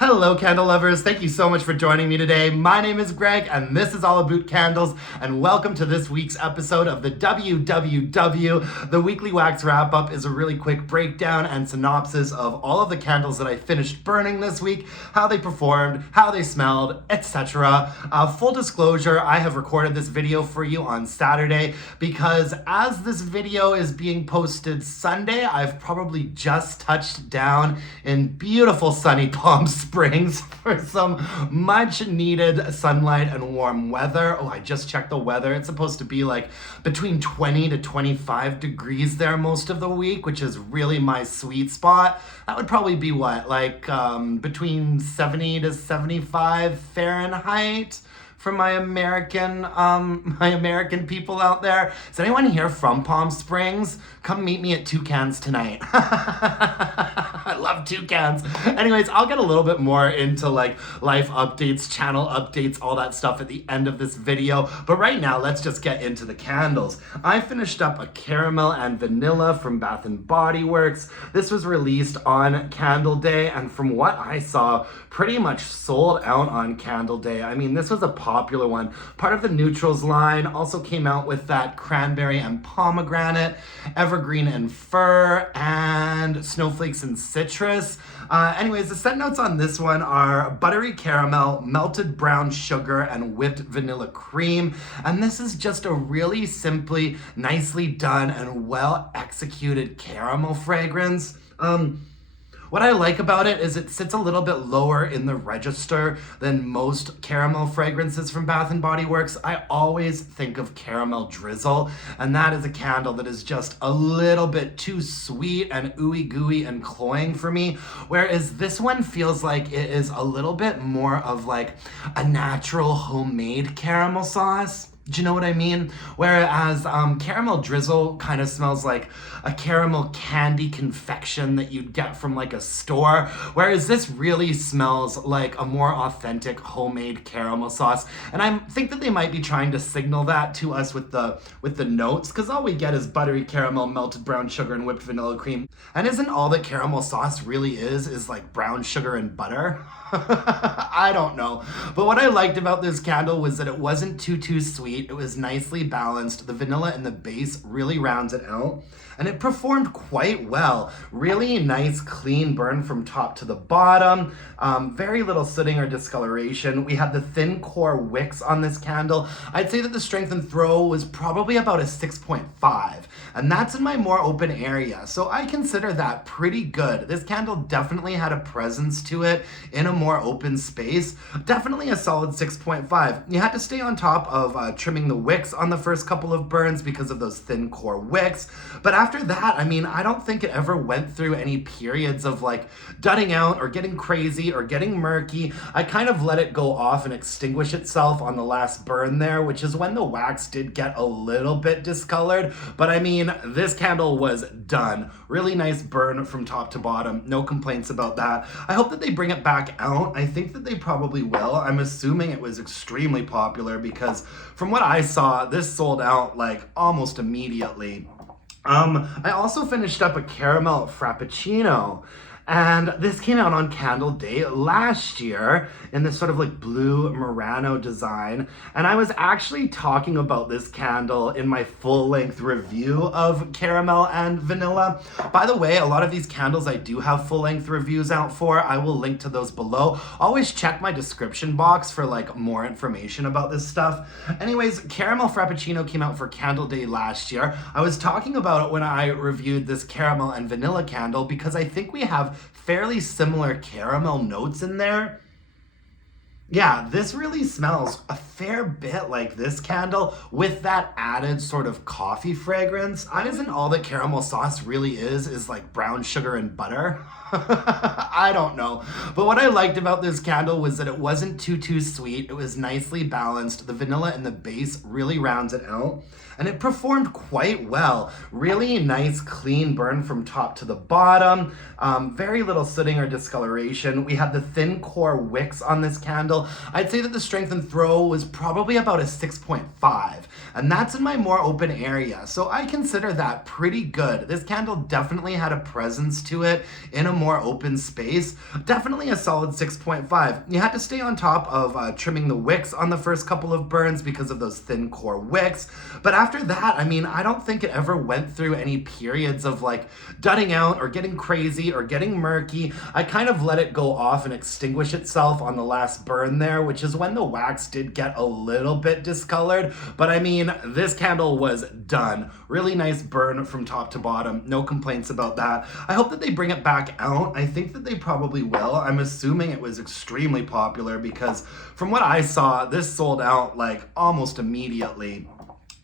Hello, candle lovers. Thank you so much for joining me today. My name is Greg, and this is all Aboot Candles, and welcome to this week's episode of the WWW. The weekly wax wrap-up is a really quick breakdown and synopsis of all of the candles that I finished burning this week, how they performed, how they smelled, etc. Full disclosure, I have recorded this video for you on Saturday because as this video is being posted Sunday, I've probably just touched down in beautiful sunny Palm Springs for some much needed sunlight and warm weather. Oh, I just checked the weather. It's supposed to be like between 20 to 25 degrees there most of the week, which is really my sweet spot. That would probably be what, like between 70 to 75 Fahrenheit for my American people out there. Is anyone here from Palm Springs? Come meet me at Toucans tonight. I love toucans. Anyways, I'll get a little bit more into like life updates, channel updates, all that stuff at the end of this video. But right now, let's just get into the candles. I finished up a caramel and vanilla from Bath and Body Works. This was released on Candle Day, and from what I saw, pretty much sold out on Candle Day. I mean, this was a popular one. Part of the Neutrals line, also came out with that cranberry and pomegranate, evergreen and fir, and snowflakes and citrus. Anyways, the scent notes on this one are buttery caramel, melted brown sugar, and whipped vanilla cream. And this is just a really simply, nicely done, and well executed caramel fragrance. What I like about it is it sits a little bit lower in the register than most caramel fragrances from Bath and Body Works. I always think of Caramel Drizzle, and that is a candle that is just a little bit too sweet and ooey gooey and cloying for me, whereas this one feels like it is a little bit more of like a natural homemade caramel sauce. Do you know what I mean? Whereas Caramel Drizzle kind of smells like a caramel candy confection that you'd get from like a store, whereas this really smells like a more authentic homemade caramel sauce. And I think that they might be trying to signal that to us with the notes, because all we get is buttery caramel, melted brown sugar, and whipped vanilla cream. And isn't all that caramel sauce really is like brown sugar and butter? I don't know. But what I liked about this candle was that it wasn't too sweet. It was nicely balanced. The vanilla in the base really rounds it out. And it performed quite well. Really nice, clean burn from top to the bottom. Very little sooting or discoloration. We had the thin core wicks on this candle. I'd say that the strength and throw was probably about a 6.5. And that's in my more open area. So I consider that pretty good. This candle definitely had a presence to it in a more open space. Definitely a solid 6.5. You had to stay on top of trimming the wicks on the first couple of burns because of those thin core wicks. But after that, I mean, I don't think it ever went through any periods of like dudding out or getting crazy or getting murky. I kind of let it go off and extinguish itself on the last burn there, which is when the wax did get a little bit discolored. But I mean, this candle was done. Really nice burn from top to bottom. No complaints about that. I hope that they bring it back out. I think that they probably will. I'm assuming it was extremely popular because from what I saw, this sold out like almost immediately. I also finished up a caramel Frappuccino, and this came out on Candle Day last year in this sort of like blue Murano design. And I was actually talking about this candle in my full-length review of caramel and vanilla. By the way, a lot of these candles I do have full-length reviews out for. I will link to those below. Always check my description box for like more information about this stuff. Anyways, Caramel Frappuccino came out for Candle Day last year. I was talking about it when I reviewed this caramel and vanilla candle because I think we have fairly similar caramel notes in there. Yeah, this really smells a fair bit like this candle with that added sort of coffee fragrance. Isn't all that caramel sauce really is like brown sugar and butter? I don't know. But what I liked about this candle was that it wasn't too sweet. It was nicely balanced. The vanilla in the base really rounds it out. And it performed quite well. Really nice, clean burn from top to the bottom. Very little sooting or discoloration. We had the thin core wicks on this candle. candle, I'd say that the strength and throw was probably about a 6.5. And that's in my more open area. So I consider that pretty good. This candle definitely had a presence to it in a more open space. Definitely a solid 6.5. You had to stay on top of trimming the wicks on the first couple of burns because of those thin core wicks. But after that, I mean, I don't think it ever went through any periods of like dudding out or getting crazy or getting murky. I kind of let it go off and extinguish itself on the last burn there, which is when the wax did get a little bit discolored. But I mean, this candle was done. Really nice burn from top to bottom. No complaints about that. I hope that they bring it back out. I think that they probably will. I'm assuming it was extremely popular because from what I saw, this sold out like almost immediately.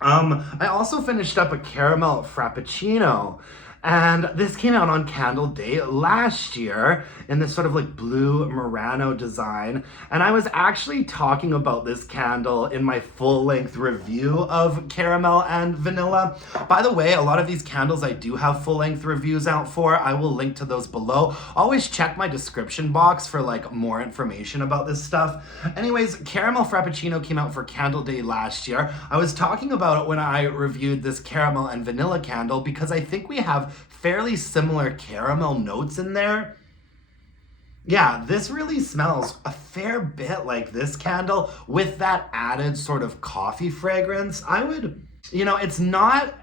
I also finished up a caramel Frappuccino. And this came out on Candle Day last year in this sort of like blue Murano design. And I was actually talking about this candle in my full-length review of caramel and vanilla. By the way, a lot of these candles I do have full-length reviews out for. I will link to those below. Always check my description box for like more information about this stuff. Anyways, Caramel Frappuccino came out for Candle Day last year. I was talking about it when I reviewed this caramel and vanilla candle because I think we have fairly similar caramel notes in there. Yeah, this really smells a fair bit like this candle with that added sort of coffee fragrance. It's not,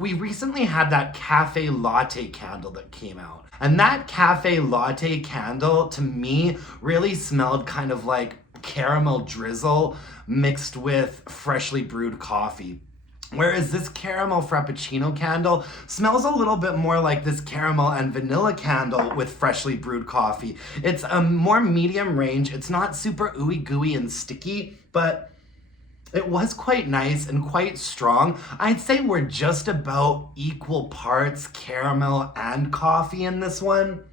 we recently had that cafe latte candle that came out. And that cafe latte candle to me really smelled kind of like caramel drizzle mixed with freshly brewed coffee. Whereas this caramel Frappuccino candle smells a little bit more like this caramel and vanilla candle with freshly brewed coffee. It's a more medium range. It's not super ooey gooey and sticky, but it was quite nice and quite strong. I'd say we're just about equal parts caramel and coffee in this one.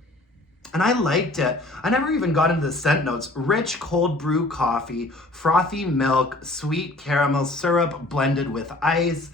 And I liked it. I never even got into the scent notes. Rich cold brew coffee, frothy milk, sweet caramel syrup blended with ice.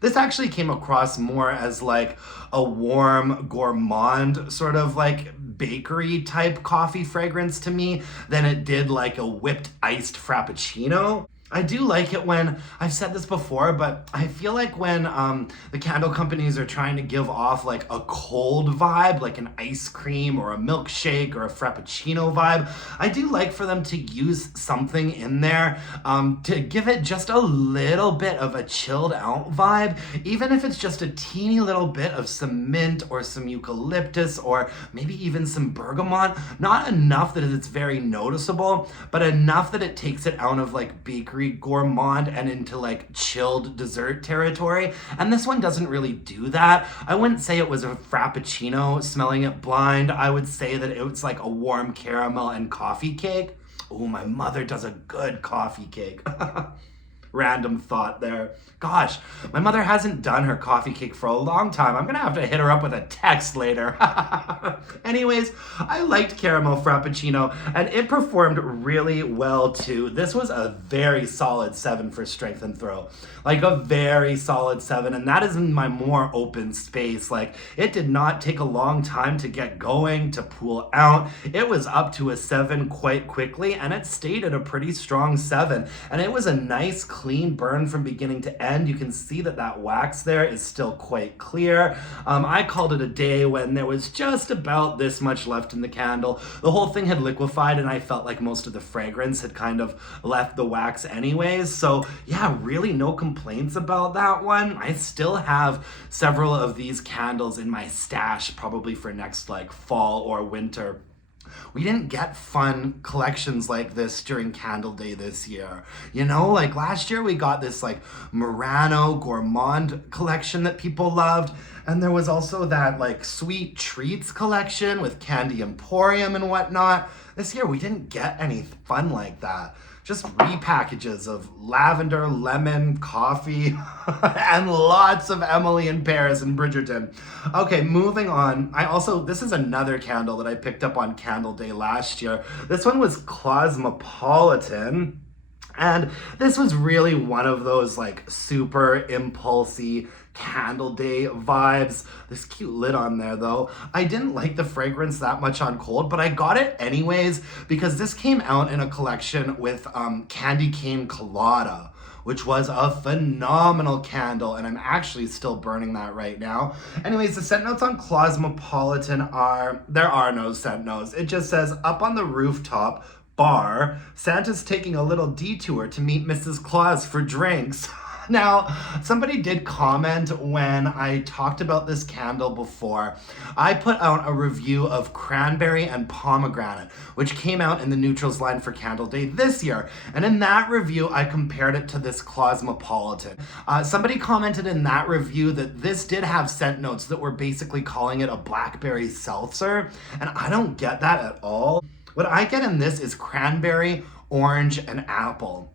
This actually came across more as like a warm gourmand sort of like bakery type coffee fragrance to me than it did like a whipped iced Frappuccino. I do like it when, I've said this before, but I feel like when the candle companies are trying to give off like a cold vibe, like an ice cream or a milkshake or a Frappuccino vibe, I do like for them to use something in there to give it just a little bit of a chilled out vibe, even if it's just a teeny little bit of some mint or some eucalyptus or maybe even some bergamot. Not enough that it's very noticeable, but enough that it takes it out of like bakery gourmand and into like chilled dessert territory. And this one doesn't really do that. I wouldn't say it was a Frappuccino smelling it blind. I would say that it was like a warm caramel and coffee cake. Oh, my mother does a good coffee cake. Random thought there. Gosh, my mother hasn't done her coffee cake for a long time. I'm gonna have to hit her up with a text later. Anyways, I liked Caramel Frappuccino and it performed really well too. This was a very solid 7 for strength and throw. Like a very solid 7, and that is in my more open space. Like it did not take a long time to get going, to pool out. It was up to a 7 quite quickly and it stayed at a pretty strong 7. And it was a nice clean burn from beginning to end. You can see that that wax there is still quite clear. I called it a day when there was just about this much left in the candle. The whole thing had liquefied and I felt like most of the fragrance had kind of left the wax anyways. So yeah, really no complaints about that one. I still have several of these candles in my stash, probably for next like fall or winter. We didn't get fun collections like this during Candle Day this year. You know, like last year we got this like Murano gourmand collection that people loved. And there was also that like sweet treats collection with Candy Emporium and whatnot. This year we didn't get any fun like that. Just repackages of lavender, lemon, coffee, and lots of Emily in Paris and Bridgerton. Okay, moving on. This is another candle that I picked up on Candle Day last year. This one was Clausmopolitan. And this was really one of those like super impulsy candle day vibes. This cute lid on there though. I didn't like the fragrance that much on cold, but I got it anyways because this came out in a collection with Candy Cane Colada, which was a phenomenal candle, and I'm actually still burning that right now. Anyways, the scent notes on Clausmopolitan there are no scent notes. It just says, up on the rooftop bar, Santa's taking a little detour to meet Mrs. Claus for drinks. Now, somebody did comment when I talked about this candle before. I put out a review of Cranberry and Pomegranate, which came out in the Neutrals line for Candle Day this year. And in that review, I compared it to this Clausmopolitan. Somebody commented in that review that this did have scent notes that were basically calling it a blackberry seltzer. And I don't get that at all. What I get in this is cranberry, orange, and apple.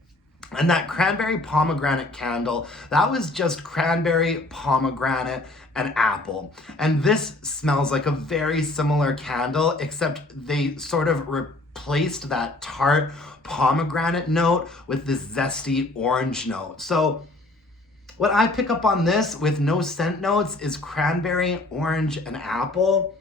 And that cranberry pomegranate candle, that was just cranberry, pomegranate, and apple. And this smells like a very similar candle, except they sort of replaced that tart pomegranate note with this zesty orange note. So what I pick up on this with no scent notes is cranberry, orange, and apple.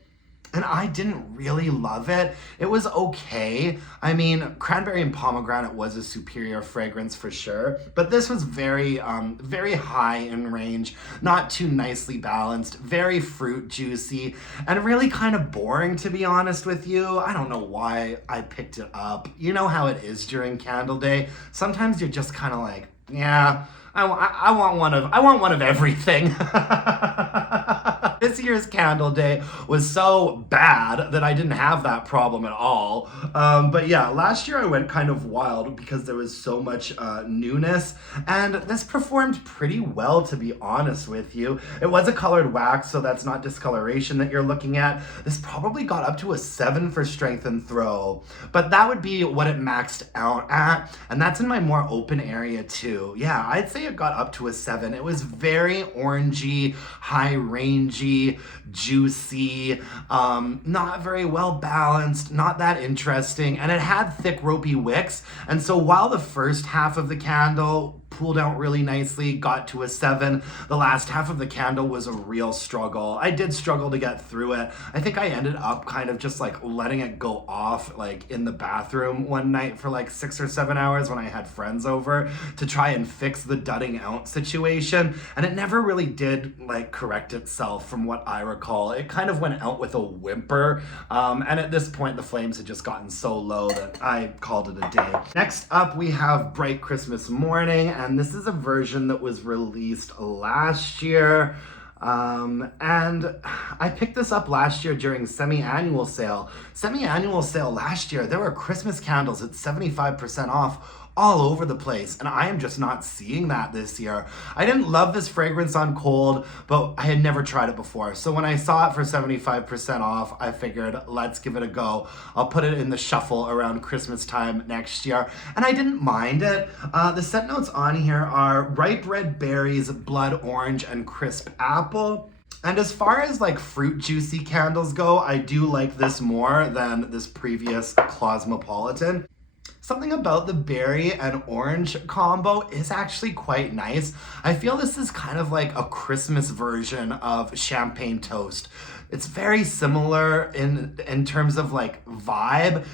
And I didn't really love it. It was okay. I mean, cranberry and pomegranate was a superior fragrance for sure, but this was very high in range, not too nicely balanced, very fruit juicy, and really kind of boring, to be honest with you. I don't know why I picked it up. You know how it is during Candle Day. Sometimes you're just kind of like, yeah, I want one of everything. This year's Candle Day was so bad that I didn't have that problem at all. But yeah, last year I went kind of wild because there was so much newness, and this performed pretty well, to be honest with you. It was a colored wax, so that's not discoloration that you're looking at. This probably got up to a 7 for strength and throw, but that would be what it maxed out at, and that's in my more open area too. Yeah, I'd say it got up to a 7. It was very orangey, high rangey, juicy, not very well balanced, not that interesting, and it had thick ropey wicks. And so while the first half of the candle pulled out really nicely, got to a 7, the last half of the candle was a real struggle. I did struggle to get through it. I think I ended up kind of just like letting it go off like in the bathroom one night for like 6 or 7 hours when I had friends over to try and fix the dudding out situation, and it never really did like correct itself from what I recall. It kind of went out with a whimper, and at this point the flames had just gotten so low that I called it a day. Next up we have Bright Christmas Morning, and this is a version that was released last year. And I picked this up last year during semi-annual sale. Semi-annual sale last year, there were Christmas candles at 75% off all over the place, and I am just not seeing that this year. I didn't love this fragrance on cold, but I had never tried it before. So when I saw it for 75% off, I figured, let's give it a go. I'll put it in the shuffle around Christmas time next year, and I didn't mind it. The scent notes on here are ripe red berries, blood orange, and crisp apple. And as far as like fruit juicy candles go, I do like this more than this previous Clausmopolitan. Something about the berry and orange combo is actually quite nice. I feel this is kind of like a Christmas version of champagne toast. It's very similar in terms of like vibe.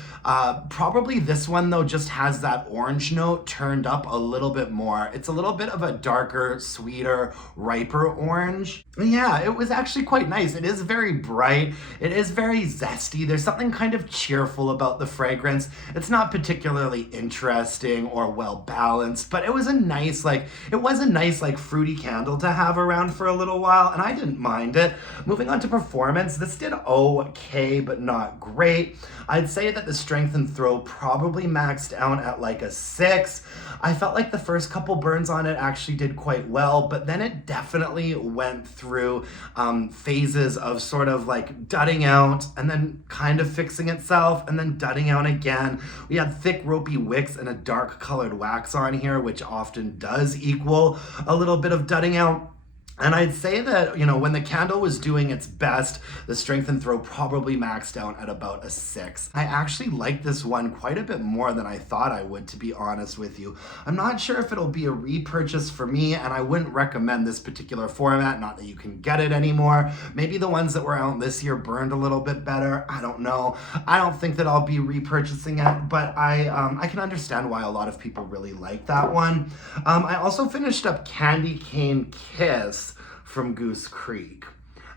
Probably this one though just has that orange note turned up a little bit more. It's a little bit of a darker, sweeter, riper orange. Yeah, it was actually quite nice. It is very bright. It is very zesty. There's something kind of cheerful about the fragrance. It's not particularly interesting or well balanced, but it was a nice fruity candle to have around for a little while, and I didn't mind it. Moving on to performance, this did okay, but not great. I'd say that the strength and throw probably maxed out at like a 6. I felt like the first couple burns on it actually did quite well, but then it definitely went through phases of sort of like dudding out and then kind of fixing itself and then dudding out again. We had thick ropey wicks and a dark colored wax on here, which often does equal a little bit of dudding out. And I'd say that, when the candle was doing its best, the strength and throw probably maxed out at about a 6. I actually like this one quite a bit more than I thought I would, to be honest with you. I'm not sure if it'll be a repurchase for me, and I wouldn't recommend this particular format, not that you can get it anymore. Maybe the ones that were out this year burned a little bit better. I don't know. I don't think that I'll be repurchasing it, but I can understand why a lot of people really like that one. I also finished up Candy Cane Kiss from Goose Creek.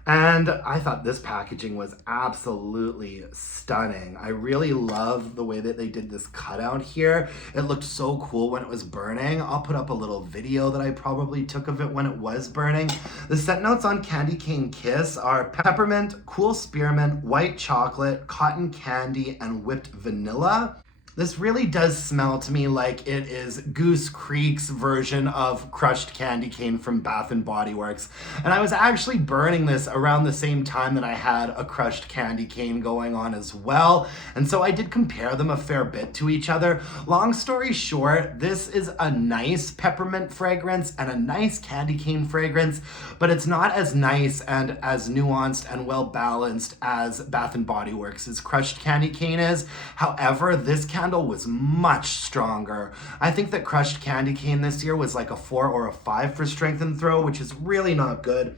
And I thought this packaging was absolutely stunning. I really love the way that they did this cutout here. It looked so cool when it was burning. I'll put up a little video that I probably took of it when it was burning. The scent notes on Candy Cane Kiss are peppermint, cool spearmint, white chocolate, cotton candy, and whipped vanilla. This really does smell to me like it is Goose Creek's version of crushed candy cane from Bath and Body Works. And I was actually burning this around the same time that I had a crushed candy cane going on as well. And so I did compare them a fair bit to each other. Long story short, this is a nice peppermint fragrance and a nice candy cane fragrance, but it's not as nice and as nuanced and well balanced as Bath and Body Works' crushed candy cane is. However, this candle was much stronger. I think that crushed candy cane this year was like a 4 or a 5 for strength and throw, which is really not good.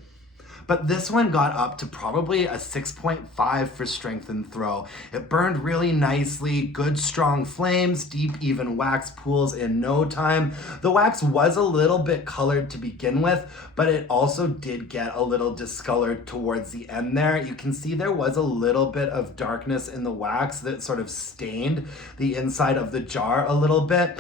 But this one got up to probably a 6.5 for strength and throw. It burned really nicely, good strong flames, deep even wax pools in no time. The wax was a little bit colored to begin with, but it also did get a little discolored towards the end there. You can see there was a little bit of darkness in the wax that sort of stained the inside of the jar a little bit.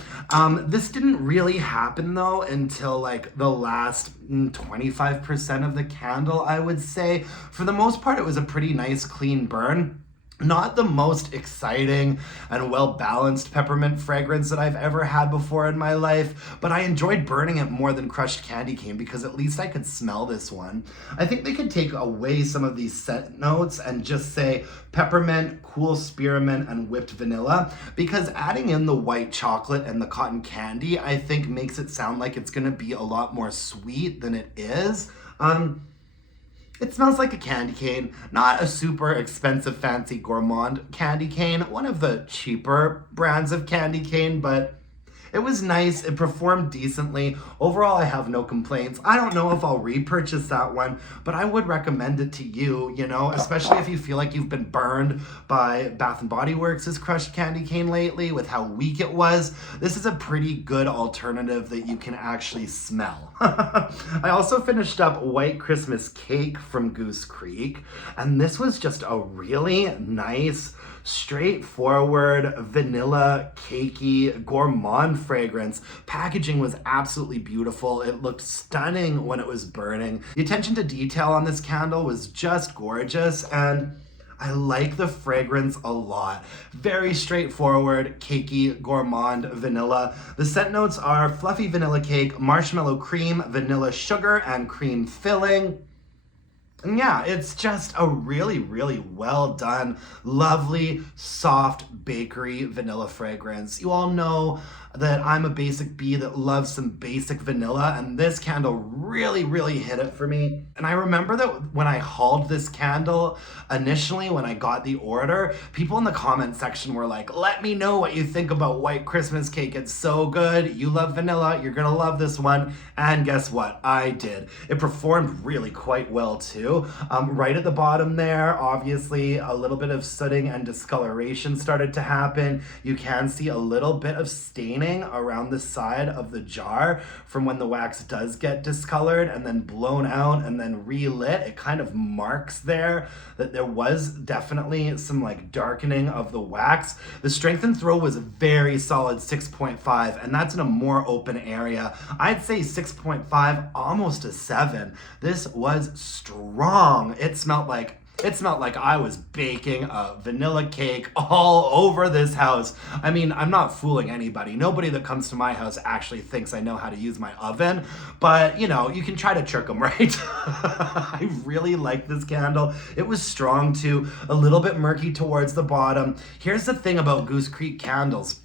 This didn't really happen though until like the last 25% of the candle, I would say. For the most part, it was a pretty nice clean burn. Not the most exciting and well-balanced peppermint fragrance that I've ever had before in my life, but I enjoyed burning it more than crushed candy cane because at least I could smell this one. I think they could take away some of these scent notes and just say peppermint, cool spearmint, and whipped vanilla, because adding in the white chocolate and the cotton candy, I think makes it sound like it's gonna be a lot more sweet than it is. It smells like a candy cane, not a super expensive fancy gourmand candy cane, one of the cheaper brands of candy cane, but it was nice. It performed decently. Overall, I have no complaints. I don't know if I'll repurchase that one, but I would recommend it to you, especially if you feel like you've been burned by Bath and Body Works' crushed candy cane lately with how weak it was. This is a pretty good alternative that you can actually smell. I also finished up White Christmas Cake from Goose Creek, and this was just a really nice, straightforward, vanilla, cakey, gourmand fragrance. Packaging was absolutely beautiful. It looked stunning when it was burning. The attention to detail on this candle was just gorgeous, and I like the fragrance a lot. Very straightforward, cakey, gourmand vanilla. The scent notes are fluffy vanilla cake, marshmallow cream, vanilla sugar, and cream filling. And yeah, it's just a really, really well done, lovely, soft bakery vanilla fragrance. You all know that I'm a basic bee that loves some basic vanilla, and this candle really, really hit it for me. And I remember that when I hauled this candle initially, when I got the order, people in the comment section were like, let me know what you think about White Christmas Cake. It's so good. You love vanilla. You're gonna love this one. And guess what? I did. It performed really quite well too. Right at the bottom there, obviously a little bit of sooting and discoloration started to happen. You can see a little bit of staining around the side of the jar from when the wax does get discolored and then blown out and then relit. It kind of marks there that there was definitely some like darkening of the wax. The strength and throw was a very solid 6.5, and that's in a more open area. I'd say 6.5, almost a 7. This was strong. It smelled like I was baking a vanilla cake all over this house. I mean, I'm not fooling anybody. Nobody that comes to my house actually thinks I know how to use my oven, but you can try to trick them, right? I really like this candle. It was strong too, a little bit murky towards the bottom. Here's the thing about Goose Creek candles.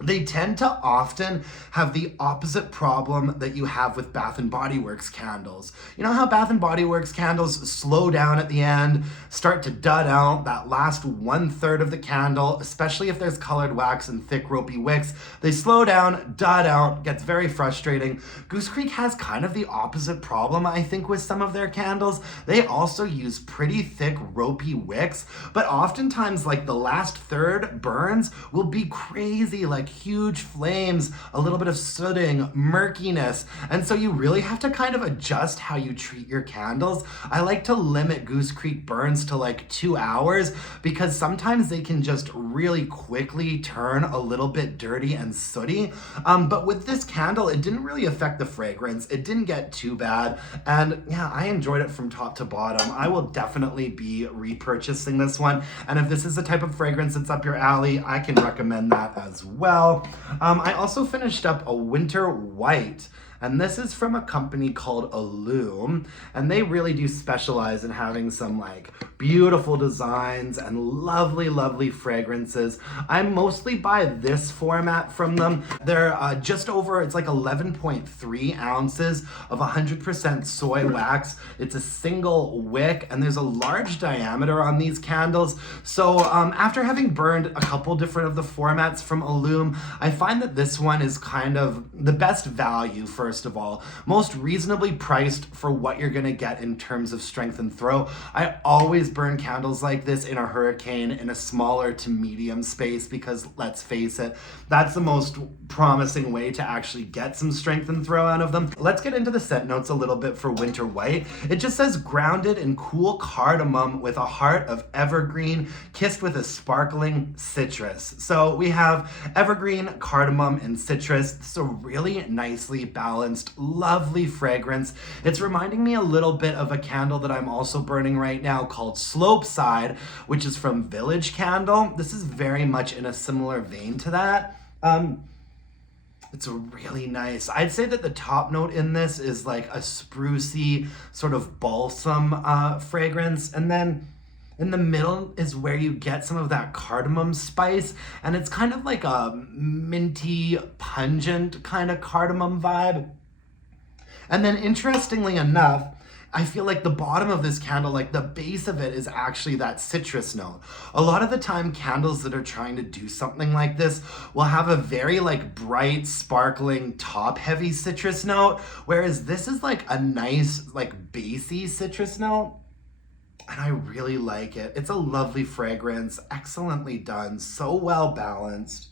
they tend to often have the opposite problem that you have with Bath and Body Works candles. You know how Bath and Body Works candles slow down at the end, start to dud out, that last 1/3 of the candle, especially if there's colored wax and thick ropey wicks, they slow down, dud out, gets very frustrating. Goose Creek has kind of the opposite problem, I think, with some of their candles. They also use pretty thick ropey wicks, but oftentimes like the last third burns will be crazy, like huge flames, a little bit of sooting, murkiness. And so you really have to kind of adjust how you treat your candles. I like to limit Goose Creek burns to like 2 hours because sometimes they can just really quickly turn a little bit dirty and sooty. But with this candle, it didn't really affect the fragrance. It didn't get too bad. And yeah, I enjoyed it from top to bottom. I will definitely be repurchasing this one. And if this is the type of fragrance that's up your alley, I can recommend that as well. I also finished up a winter white, and this is from a company called Illume, and they really do specialize in having some like beautiful designs and lovely fragrances. I mostly buy this format from them. They're just over, it's like 11.3 ounces of 100% soy wax. It's a single wick, and there's a large diameter on these candles. So after having burned a couple different of the formats from Illume, I find that this one is kind of the best value, first of all. Most reasonably priced for what you're gonna get in terms of strength and throw. I always burn candles like this in a hurricane in a smaller to medium space because, let's face it, that's the most promising way to actually get some strength and throw out of them. Let's get into the scent notes a little bit for Winter White. It just says grounded in cool cardamom with a heart of evergreen kissed with a sparkling citrus. So we have evergreen, cardamom, and citrus. It's a really nicely balanced, lovely fragrance. It's reminding me a little bit of a candle that I'm also burning right now called Slopeside, which is from Village Candle. This is very much in a similar vein to that. It's a really nice, I'd say that the top note in this is like a sprucey sort of balsam fragrance, and then in the middle is where you get some of that cardamom spice, and it's kind of like a minty, pungent kind of cardamom vibe. And then interestingly enough, I feel like the bottom of this candle, like the base of it, is actually that citrus note. A lot of the time, candles that are trying to do something like this will have a very like bright, sparkling, top-heavy citrus note, whereas this is like a nice, like bassy citrus note. And I really like it. It's a lovely fragrance, excellently done, so well balanced.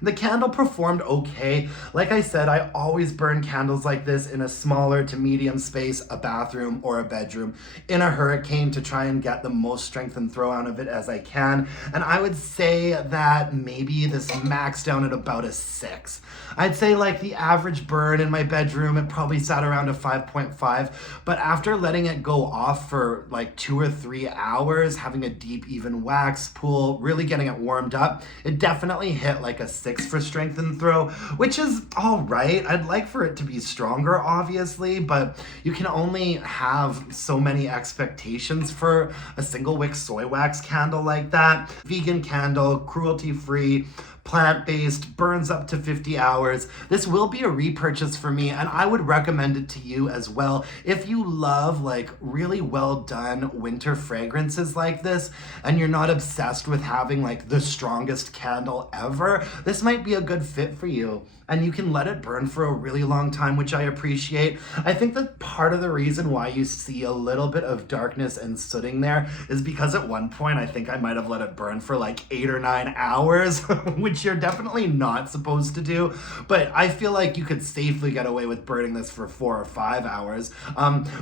The candle performed okay. Like I said, I always burn candles like this in a smaller to medium space, a bathroom or a bedroom, in a hurricane to try and get the most strength and throw out of it as I can. And I would say that maybe this maxed down at about a 6. I'd say like the average burn in my bedroom, it probably sat around a 5.5. But after letting it go off for like 2 or 3 hours, having a deep, even wax pool, really getting it warmed up, it definitely hit like a 6 for strength and throw, which is all right. I'd like for it to be stronger, obviously, but you can only have so many expectations for a single wick soy wax candle like that. Vegan candle, cruelty-free, plant-based, burns up to 50 hours. This will be a repurchase for me, and I would recommend it to you as well. If you love like really well done winter fragrances like this, and you're not obsessed with having like the strongest candle ever, this might be a good fit for you. And you can let it burn for a really long time, which I appreciate. I think that part of the reason why you see a little bit of darkness and sooting there is because at one point I think I might have let it burn for like 8 or 9 hours, which you're definitely not supposed to do. But I feel like you could safely get away with burning this for 4 or 5 hours.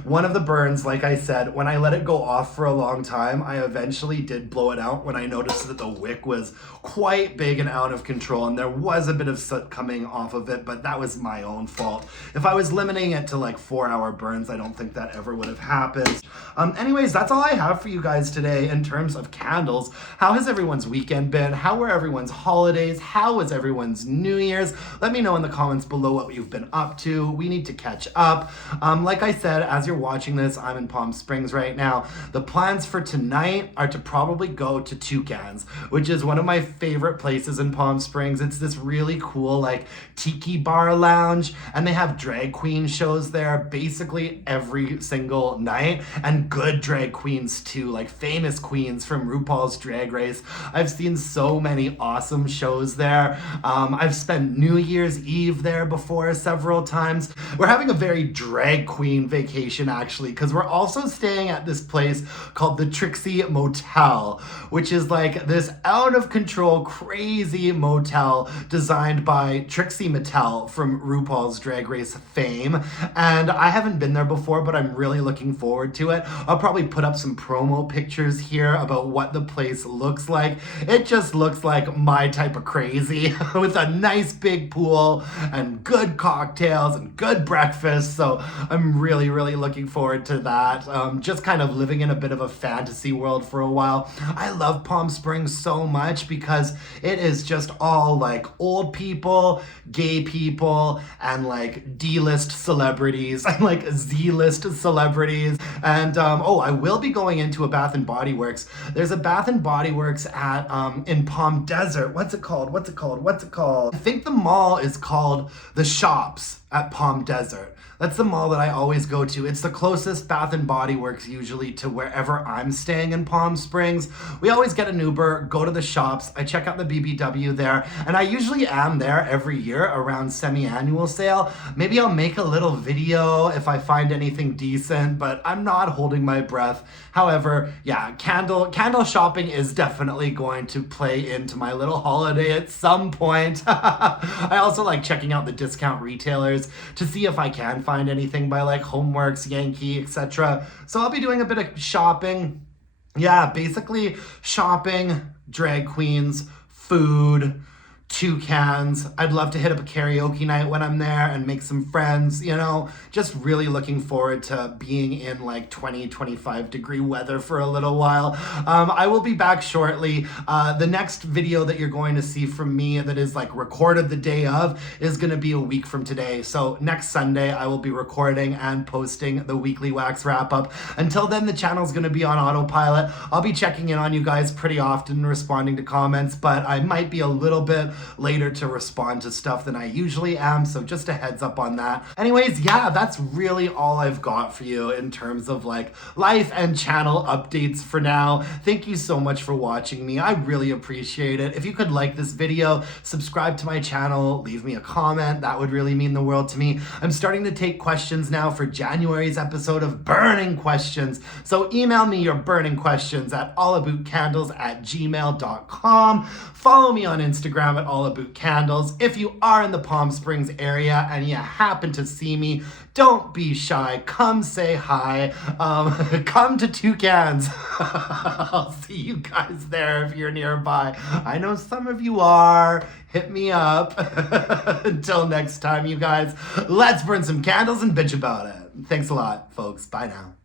One of the burns, like I said, when I let it go off for a long time, I eventually did blow it out when I noticed that the wick was quite big and out of control, and there was a bit of soot coming off of it, but that was my own fault. If I was limiting it to like 4-hour burns, I don't think that ever would have happened. Anyways, that's all I have for you guys today in terms of candles. How has everyone's weekend been? How were everyone's holidays? How was everyone's New Year's? Let me know in the comments below what you've been up to. We need to catch up. Like I said, as you're watching this, I'm in Palm Springs right now. The plans for tonight are to probably go to Toucans, which is one of my favorite places in Palm Springs. Springs. It's this really cool like tiki bar lounge, and they have drag queen shows there basically every single night, and good drag queens too, like famous queens from RuPaul's Drag Race. I've seen so many awesome shows there. I've spent New Year's Eve there before several times. We're having a very drag queen vacation actually, because we're also staying at this place called the Trixie Motel, which is like this out of control crazy motel designed by Trixie Mattel from RuPaul's Drag Race fame. And I haven't been there before, but I'm really looking forward to it. I'll probably put up some promo pictures here about what the place looks like. It just looks like my type of crazy with a nice big pool and good cocktails and good breakfast. So I'm really, really looking forward to that. Just kind of living in a bit of a fantasy world for a while. I love Palm Springs so much because it is just all like old people, gay people, and like D-list celebrities and like Z-list celebrities. And I will be going into a Bath and Body Works. There's a Bath and Body Works at in Palm Desert. What's it called? I think the mall is called The Shops at Palm Desert. That's the mall that I always go to. It's the closest Bath and Body Works usually to wherever I'm staying in Palm Springs. We always get an Uber, go to the shops. I check out the BBW there, and I usually am there every year around semi-annual sale. Maybe I'll make a little video if I find anything decent, but I'm not holding my breath. However, yeah, candle shopping is definitely going to play into my little holiday at some point. I also like checking out the discount retailers to see if I can find anything by like Homeworks, Yankee, etc. So I'll be doing a bit of shopping. Yeah, basically shopping, drag queens, food, toucans. I'd love to hit up a karaoke night when I'm there and make some friends, you know, just really looking forward to being in like 25 degree weather for a little while. I will be back shortly. The next video that you're going to see from me that is like recorded the day of is going to be a week from today. So next Sunday, I will be recording and posting the weekly wax wrap up. Until then, the channel's going to be on autopilot. I'll be checking in on you guys pretty often, responding to comments, but I might be a little bit later to respond to stuff than I usually am, so just a heads up on that. Anyways, yeah, that's really all I've got for you in terms of like life and channel updates for now. Thank you so much for watching me. I really appreciate it. If you could like this video, subscribe to my channel, leave me a comment, that would really mean the world to me. I'm starting to take questions now for January's episode of Burning Questions, so email me your burning questions at allabootcandles@gmail.com. Follow me on Instagram at allabootcandles. If you are in the Palm Springs area and you happen to see me, don't be shy. Come say hi. Come to Toucans. I'll see you guys there if you're nearby. I know some of you are. Hit me up. Until next time, you guys, let's burn some candles and bitch about it. Thanks a lot, folks. Bye now.